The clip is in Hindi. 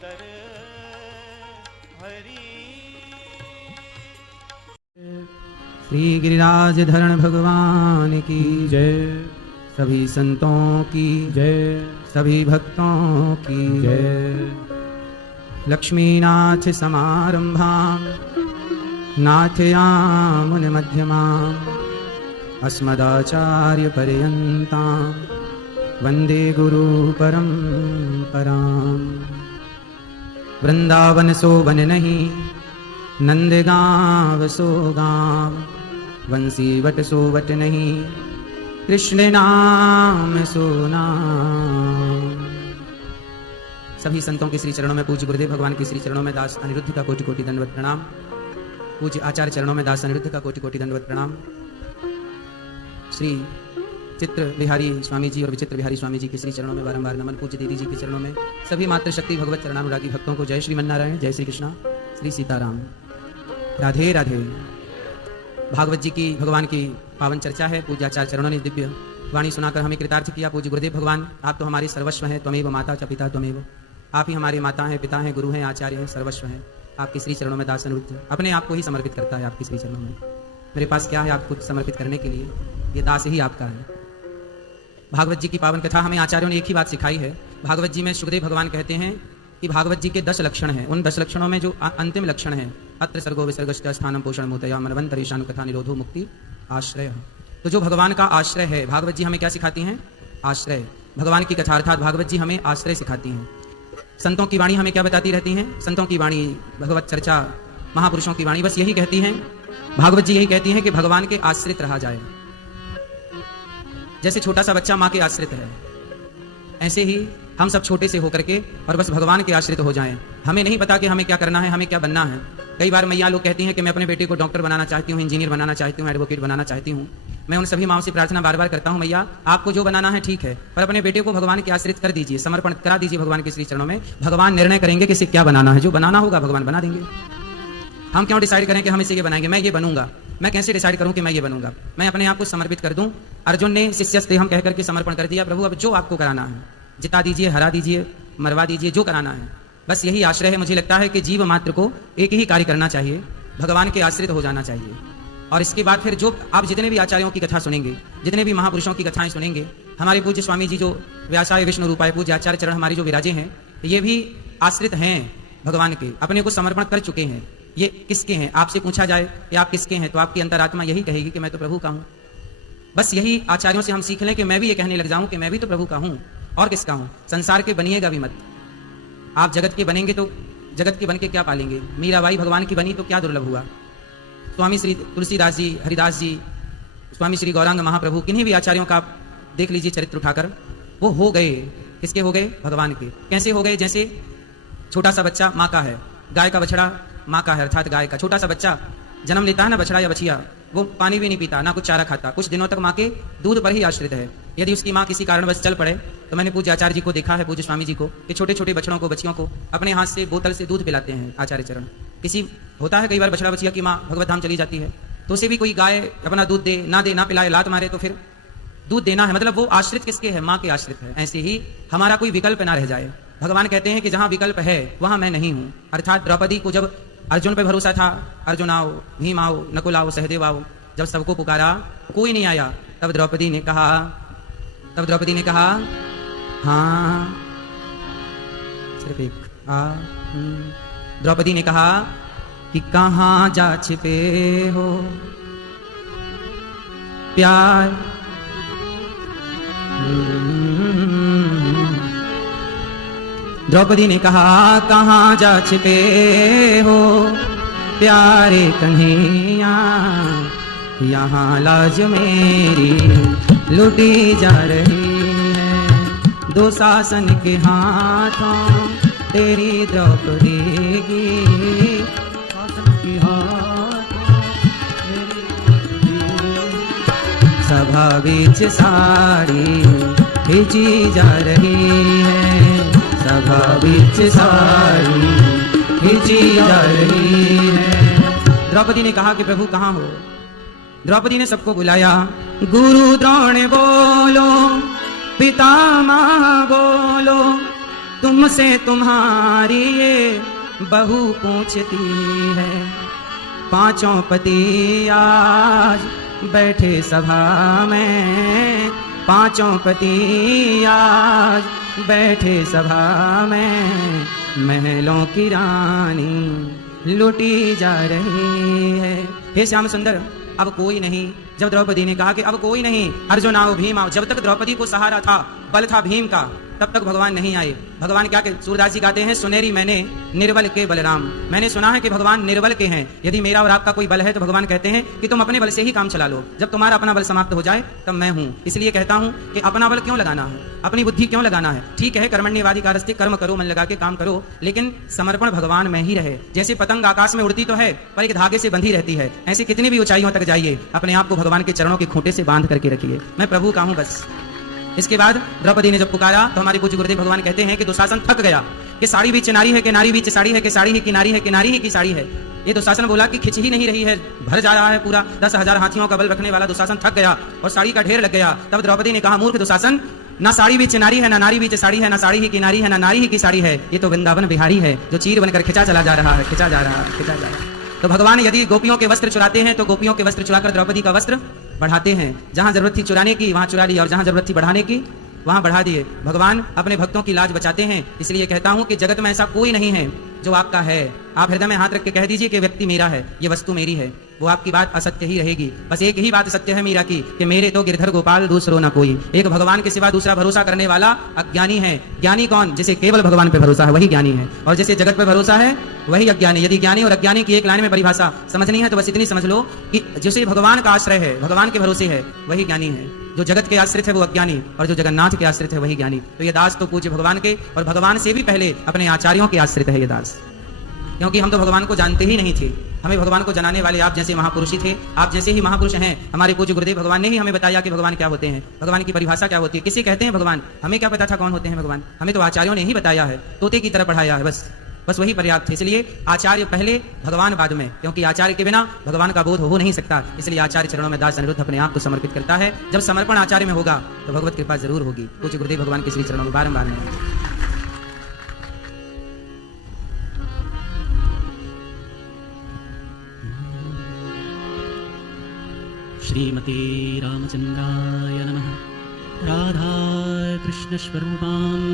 श्रीधर हरि। श्री गिरिराज धरण भगवान की जय। सभी संतों की जय। सभी भक्तों की जय। लक्ष्मीनाथ समारंभां नाथयामुन मध्यमाम् अस्मदाचार्य पर्यन्तां वन्दे गुरु परम्पराम्। वृंदावन सो वन नहीं, नंदगांव सो गांव, वंशीवट सो वट नहीं, कृष्ण नाम सो नाम। सभी संतों के श्री चरणों में पूज्य गुरुदेव भगवान के श्री चरणों में दास अनिरुद्ध का कोटि कोटि दंडवत प्रणाम। पूज्य आचार्य चरणों में दास अनिरुद्ध का कोटि कोटि दंडवत प्रणाम। श्री चित्र बिहारी स्वामी जी और विचित्र बिहारी स्वामी जी के श्री चरणों में बारंबार नमन। पूज्य दीदी जी के चरणों में सभी मातृशक्ति भगवत चरणानुरागी भक्तों को जय श्रीमन्नारायण, जय श्री कृष्णा, श्री सीताराम, राधे राधे। भागवत जी की भगवान की पावन चर्चा है। पूज्य आचार्य चरणों ने दिव्य वाणी सुनाकर हमें कृतार्थ किया। पूज्य गुरुदेव भगवान, आप तो हमारे सर्वस्व हैं, त्वमेव माता च पिता त्वमेव। आप ही हमारे माता हैं, पिता हैं, गुरु हैं, आचार्य हैं, सर्वस्व हैं। आपके श्री चरणों में दास अनिरुद्ध अपने आप को ही समर्पित करता है आपके श्री चरणों में। मेरे पास क्या है आपको समर्पित करने के लिए, ये दास ही आपका है। भागवत जी की पावन कथा हमें आचार्यों ने एक ही बात सिखाई है। भागवत जी में सुखदेव भगवान कहते हैं कि भागवत जी के 10 लक्षण हैं। उन 10 लक्षणों में जो अंतिम लक्षण है, अत्र सर्गो विसर्गश्च स्थानम पोषण मूतया मनवंतरेशानु कथा निरोधो मुक्ति आश्रय। तो जो भगवान का आश्रय है, भागवत जी हमें क्या सिखाती हैं? आश्रय। भगवान की कथा अर्थात भागवत जी हमें आश्रय सिखाती हैं। संतों की वाणी हमें क्या बताती रहती हैं? संतों की वाणी, भगवत चर्चा, महापुरुषों की वाणी बस यही कहती हैं, भागवत जी यही कहती हैं कि भगवान के आश्रित रहा जाए। जैसे छोटा सा बच्चा माँ के आश्रित है, ऐसे ही हम सब छोटे से होकर के और बस भगवान के आश्रित हो जाएं। हमें नहीं पता कि हमें क्या करना है, हमें क्या बनना है। कई बार मैया लोग कहती हैं कि मैं अपने बेटे को डॉक्टर बनाना चाहती हूँ, इंजीनियर बनाना चाहती हूँ, एडवोकेट बनाना चाहती हूँ। मैं उन सभी माँओं से प्रार्थना बार बार करता हूँ, मैया आपको जो बनाना है ठीक है, पर अपने बेटे को भगवान के आश्रित कर दीजिए, समर्पण करा दीजिए भगवान के श्री चरणों में। भगवान निर्णय करेंगे कि इसे क्या बनाना है। जो बनाना होगा भगवान बना देंगे। हम क्यों डिसाइड करें कि हम इसे ये बनाएंगे, मैं ये बनूंगा। मैं कैसे डिसाइड करूं कि मैं ये बनूंगा? मैं अपने आप को समर्पित कर दूं। अर्जुन ने शिष्यस्ते हम कहकर के समर्पण कर दिया, प्रभु अब जो आपको कराना है, जिता दीजिए, हरा दीजिए, मरवा दीजिए, जो कराना है। बस यही आश्रय है। मुझे लगता है कि जीव मात्र को एक ही कार्य करना चाहिए, भगवान के आश्रित हो जाना चाहिए। और इसके बाद फिर जो आप जितने भी आचार्यों की कथा सुनेंगे, जितने भी महापुरुषों की कथाएं सुनेंगे, हमारे पूज्य स्वामी जी जो व्यासाय विष्णु रूपाय पूज्य आचार्य चरण हमारे जो विराजे हैं, ये भी आश्रित हैं भगवान के, अपने को समर्पण कर चुके हैं। ये किसके हैं? आपसे पूछा जाए कि आप किसके हैं, तो आपकी अंतरात्मा यही कहेगी कि मैं तो प्रभु का हूं। बस यही आचार्यों से हम सीख लें कि मैं भी ये कहने लग जाऊं कि मैं भी तो प्रभु का हूं। और किसका हूं? संसार के बनिएगा भी मत। आप जगत के बनेंगे तो जगत के बन के क्या पालेंगे? मीराबाई भगवान की बनी तो क्या दुर्लभ हुआ? स्वामी श्री तुलसीदास जी, हरिदास जी, स्वामी श्री गौरांग महाप्रभु, किन्हीं भी आचार्यों का आप देख लीजिए चरित्र उठाकर, वो हो गए किसके? हो गए भगवान के। कैसे हो गए? जैसे छोटा सा बच्चा माँ का है, गाय का बछड़ा माँ का है, अर्थात गाय का। छोटा सा बच्चा जन्म लेता है ना, बछड़ा या बछिया, वो पानी भी नहीं पीता, ना कुछ चारा खाता, कुछ दिनों तक माँ के दूध पर ही आश्रित है। यदि उसकी माँ किसी कारणवश चल पड़े, तो मैंने पूज्य आचार्य जी को देखा है, पूज्य स्वामी जी को, कि छोटे छोटे बछड़ों को, बच्चियों को अपने हाथ से बोतल से दूध पिलाते हैं आचार्य चरण। किसी होता है कई बार बछड़ा बछिया की माँ भगवत धाम चली जाती है, तो उसे भी कोई गाय अपना दूध दे, ना पिलाए, लात मारे, तो फिर दूध देना है। मतलब वो आश्रित किसके है? माँ के आश्रित है। ऐसे ही हमारा कोई विकल्प ना रह जाए। भगवान कहते हैं कि जहां विकल्प है वहां मैं नहीं हूं। अर्थात द्रौपदी को जब अर्जुन पे भरोसा था, अर्जुन आओ, भीम आओ, नकुल आओ, सहदेव आओ, जब सबको पुकारा कोई नहीं आया, तब द्रौपदी ने कहा हाँ, सिर्फ एक द्रौपदी ने कहा कि कहाँ जा छिपे हो प्यार, द्रौपदी ने कहा कहाँ जा छिपे हो प्यारे कन्हैया, यहाँ लाज मेरी लुटी जा रही है, दो शासन के हाथों तेरी द्रौपदी की, शासन के हाथों सभा बीच साड़ी खींची जा रही है, सभा बीच साड़ी खींची जा रही है। द्रौपदी ने कहा कि प्रभु कहाँ हो? द्रौपदी ने सबको बुलाया, गुरु द्रोण बोलो, पितामह बोलो, तुमसे तुम्हारी ये बहू पूछती है। पांचों पति आज बैठे सभा में, पांचों पति आज बैठे सभा में, महलों की रानी लुटी जा रही है। हे श्याम सुंदर, अब कोई नहीं। जब द्रौपदी ने कहा कि अब कोई नहीं, अर्जुन आओ, भीम आओ, जब तक द्रौपदी को सहारा था, बल था भीम का, तब तक भगवान नहीं आए। भगवान क्या कहते, सूरदास जी गाते हैं, सुनेरी मैंने निर्बल के बलराम। मैंने सुना है कि भगवान निर्बल के हैं। यदि मेरा और आपका कोई बल है तो भगवान कहते हैं कि तुम अपने बल से ही काम चला लो, जब तुम्हारा अपना बल समाप्त हो जाए तब मैं हूं। इसलिए कहता हूं कि अपना बल क्यों लगाना है, अपनी बुद्धि क्यों लगाना है। ठीक है, कर्मण्येवाधिकारस्ते, कर्म करो, मन लगा के काम करो, लेकिन समर्पण भगवान में ही रहे। जैसे पतंग आकाश में उड़ती तो है पर एक धागे से बंधी रहती है, ऐसे कितनी भी ऊंचाइयों तक जाइए, अपने आप को भगवान के चरणों के खूंटे से बांध करके रखिए। मैं प्रभु का हूं बस। इसके बाद द्रौपदी ने जब पुकारा तो हमारे पूज्य गुरुदेव भगवान कहते हैं कि दुशासन थक गया कि साड़ी बीच नारी है, कि नारी बीच साड़ी है, कि साड़ी ही की नारी है, कि नारी ही की साड़ी है। ये दुशासन बोला कि खिंच ही नहीं रही है, भर जा रहा है पूरा। 10,000 हाथियों का बल रखने वाला दुशासन थक गया और साड़ी का ढेर लग गया। तब द्रौपदी ने कहा, मूर्ख दुशासन, ना साड़ी बीच नारी है, ना नारी बीच साड़ी है, ना साड़ी ही की नारी है, ना नारी ही की साड़ी है। ये तो वृंदावन बिहारी है जो चीर बनकर खिंचा चला जा रहा है, खिंचा जा रहा है, खिंचा जा रहा है। तो भगवान यदि गोपियों के वस्त्र चुराते हैं तो गोपियों के वस्त्र चुराकर द्रौपदी का वस्त्र बढ़ाते हैं। जहां जरूरत थी चुराने की वहां चुरा लिया और जहां जरूरत थी बढ़ाने की वहां बढ़ा दिए। भगवान अपने भक्तों की लाज बचाते हैं। इसलिए कहता हूं कि जगत में ऐसा कोई नहीं है जो आपका है। आप हृदय में हाथ रख के कह दीजिए कि व्यक्ति मेरा है, ये वस्तु मेरी है, वो आपकी बात असत्य ही रहेगी। बस एक ही बात सत्य है मीरा की कि मेरे तो गिरधर गोपाल दूसरो ना कोई। एक भगवान के सिवा दूसरा भरोसा करने वाला अज्ञानी है। ज्ञानी कौन? जिसे केवल भगवान पे भरोसा है वही ज्ञानी है, और जिसे जगत पे भरोसा है वही अज्ञानी। यदि ज्ञानी और अज्ञानी की एक लाइन में परिभाषा समझनी है तो बस इतनी समझ लो कि जिसे भगवान का आश्रय है, भगवान के भरोसे है, वही ज्ञानी है। जो जगत के आश्रित है वो अज्ञानी, और जो जगन्नाथ के आश्रित है वही ज्ञानी। तो ये दास तो पूज्य भगवान के और भगवान से भी पहले अपने आचार्यों के आश्रित है ये दास, क्योंकि हम तो भगवान को जानते ही नहीं थे। हमें भगवान को जनाने वाले आप जैसे महापुरुष ही थे। आप जैसे ही महापुरुष हैं। हमारे पूज्य गुरुदेव भगवान ने ही हमें बताया कि भगवान क्या होते हैं, भगवान की परिभाषा क्या होती है, किसे कहते हैं भगवान। हमें क्या पता था कौन होते हैं भगवान, हमें तो आचार्यों ने ही बताया है, तोते की तरह पढ़ाया है, बस वही पर्याप्त है। इसलिए आचार्य पहले, भगवान बाद में, क्योंकि आचार्य के बिना भगवान का बोध हो नहीं सकता। इसलिए आचार्य चरणों में दास अनिरुद्ध अपने आप को समर्पित करता है। जब समर्पण आचार्य में होगा तो भगवत कृपा जरूर होगी। पूज्य गुरुदेव भगवान के श्री चरणों में बारंबार नहीं। श्रीमते रामचंद्राय नमः। राधा कृष्ण स्वरूपां